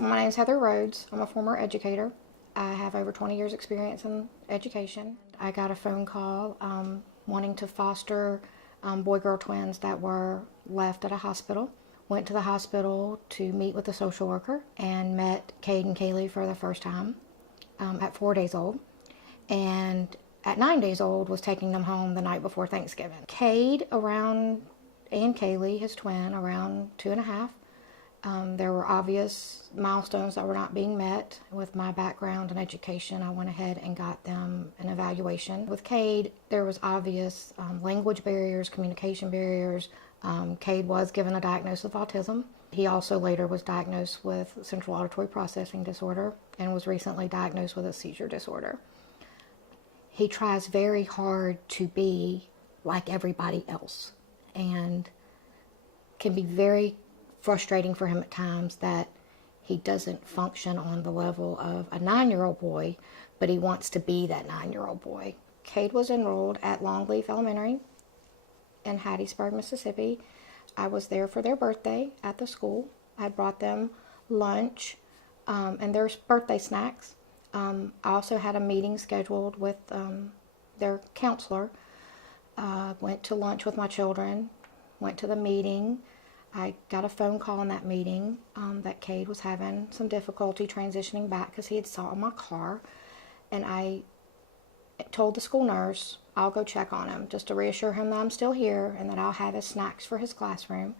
My name is Heather Rhodes. I'm a former educator. I have over 20 years experience in education. I got a phone call wanting to foster boy-girl twins that were left at a hospital. Went to the hospital to meet with the social worker and met Cade and Kaylee for the first time at 4 days old. And at 9 days old was taking them home the night before Thanksgiving. Cade and Kaylee, his twin, around 2.5. There were obvious milestones that were not being met. With my background in education, I went ahead and got them an evaluation. With Cade, there was obvious language barriers, communication barriers. Cade was given a diagnosis of autism. He also later was diagnosed with central auditory processing disorder and was recently diagnosed with a seizure disorder. He tries very hard to be like everybody else and can be very frustrating for him at times that he doesn't function on the level of a 9-year-old boy, but he wants to be that 9-year-old boy. Cade was enrolled at Longleaf Elementary in Hattiesburg, Mississippi. I was there for their birthday at the school. I brought them lunch and their birthday snacks. I also had a meeting scheduled with their counselor. Went to lunch with my children, went to the meeting. I got a phone call in that meeting that Cade was having some difficulty transitioning back because he had saw my car. And I told the school nurse, I'll go check on him just to reassure him that I'm still here and that I'll have his snacks for his classroom.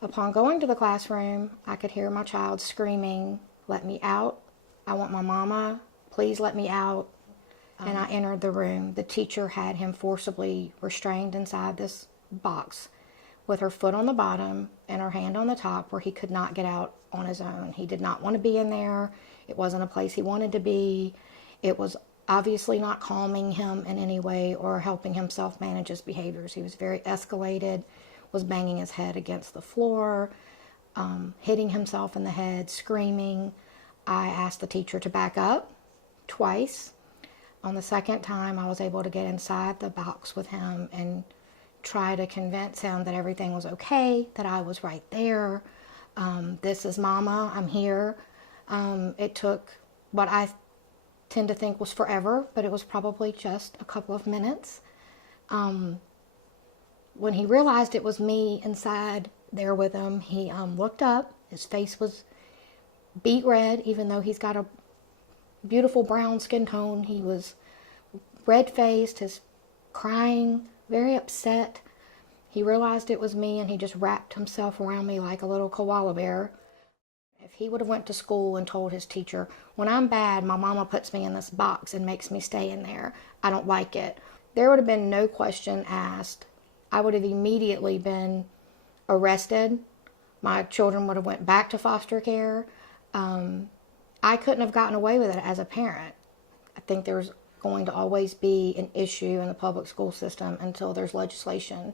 Upon going to the classroom, I could hear my child screaming, "Let me out. I want my mama. Please let me out." And I entered the room. The teacher had him forcibly restrained inside this box with her foot on the bottom and her hand on the top where he could not get out on his own. He did not want to be in there. It wasn't a place he wanted to be. It was obviously not calming him in any way or helping him self-manage his behaviors. He was very escalated, was banging his head against the floor, hitting himself in the head, screaming. I asked the teacher to back up twice. On the second time, I was able to get inside the box with him and try to convince him that everything was okay, that I was right there. This is Mama, I'm here. It took what I tend to think was forever, but it was probably just a couple of minutes. When he realized it was me inside there with him, he looked up. His face was beet red, even though he's got a beautiful brown skin tone. He was red-faced, his crying, very upset. He realized it was me and he just wrapped himself around me like a little koala bear. If he would have went to school and told his teacher, "When I'm bad, my mama puts me in this box and makes me stay in there. I don't like it," there would have been no question asked. I would have immediately been arrested. My children would have went back to foster care. I couldn't have gotten away with it as a parent. I think there's going to always be an issue in the public school system until there's legislation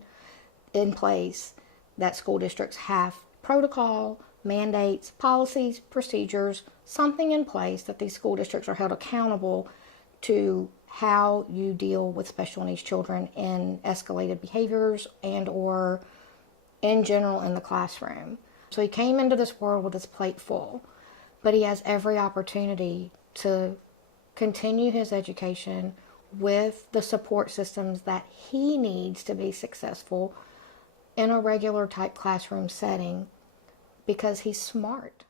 in place that school districts have protocol, mandates, policies, procedures, something in place that these school districts are held accountable to how you deal with special needs children in escalated behaviors and or in general in the classroom. So he came into this world with his plate full, but he has every opportunity to continue his education with the support systems that he needs to be successful in a regular type classroom setting because he's smart.